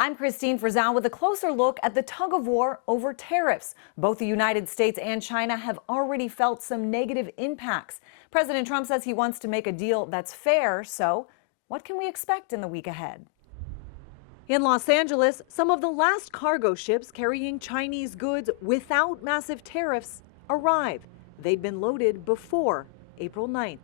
I'm Christine Frizzell with a closer look at the tug of war over tariffs. Both the United States and China have already felt some negative impacts. President Trump says he wants to make a deal that's fair, so what can we expect in the week ahead? In Los Angeles, some of the last cargo ships carrying Chinese goods without massive tariffs arrive. They'd been loaded before April 9th.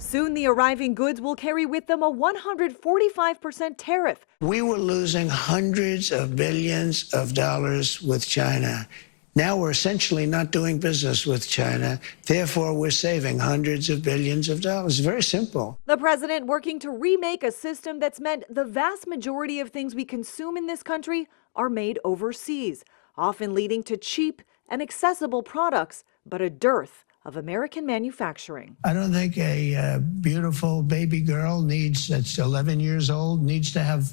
Soon the arriving goods will carry with them a 145% tariff. We were losing hundreds of billions of dollars with China. Now we're essentially not doing business with China. Therefore, we're saving hundreds of billions of dollars. Very simple. The president working to remake a system that's meant the vast majority of things we consume in this country are made overseas, often leading to cheap and accessible products, but a dearth of American manufacturing. I don't think a beautiful baby girl that's 11 years old needs to have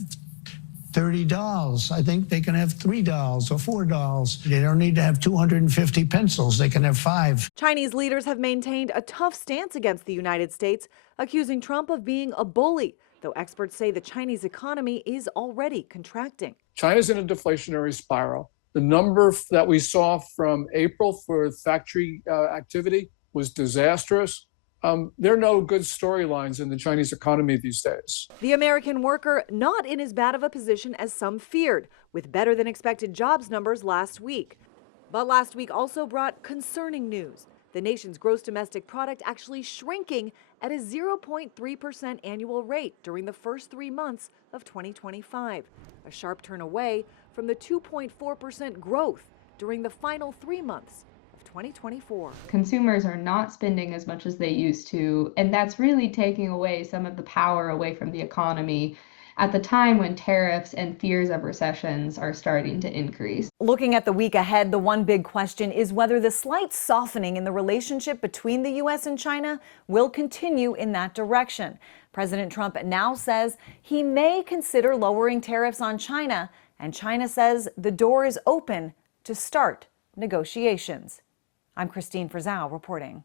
30 dolls. I think they can have 3 dolls or 4 dolls. They don't need to have 250 pencils. They can have 5. Chinese leaders have maintained a tough stance against the United States, accusing Trump of being a bully, though experts say the Chinese economy is already contracting. China's in a deflationary spiral. The number that we saw from April for factory activity was disastrous. There are no good storylines in the Chinese economy these days. The American worker not in as bad of a position as some feared, with better than expected jobs numbers last week. But last week also brought concerning news. The nation's gross domestic product actually shrinking at a 0.3% annual rate during the first 3 months of 2025, a sharp turn away from the 2.4% growth during the final 3 months of 2024. Consumers are not spending as much as they used to, and that's really taking away some of the power away from the economy at the time when tariffs and fears of recessions are starting to increase. Looking at the week ahead, the one big question is whether the slight softening in the relationship between the U.S. and China will continue in that direction. President Trump now says he may consider lowering tariffs on China, and China says the door is open to start negotiations. I'm Christine Frizzell reporting.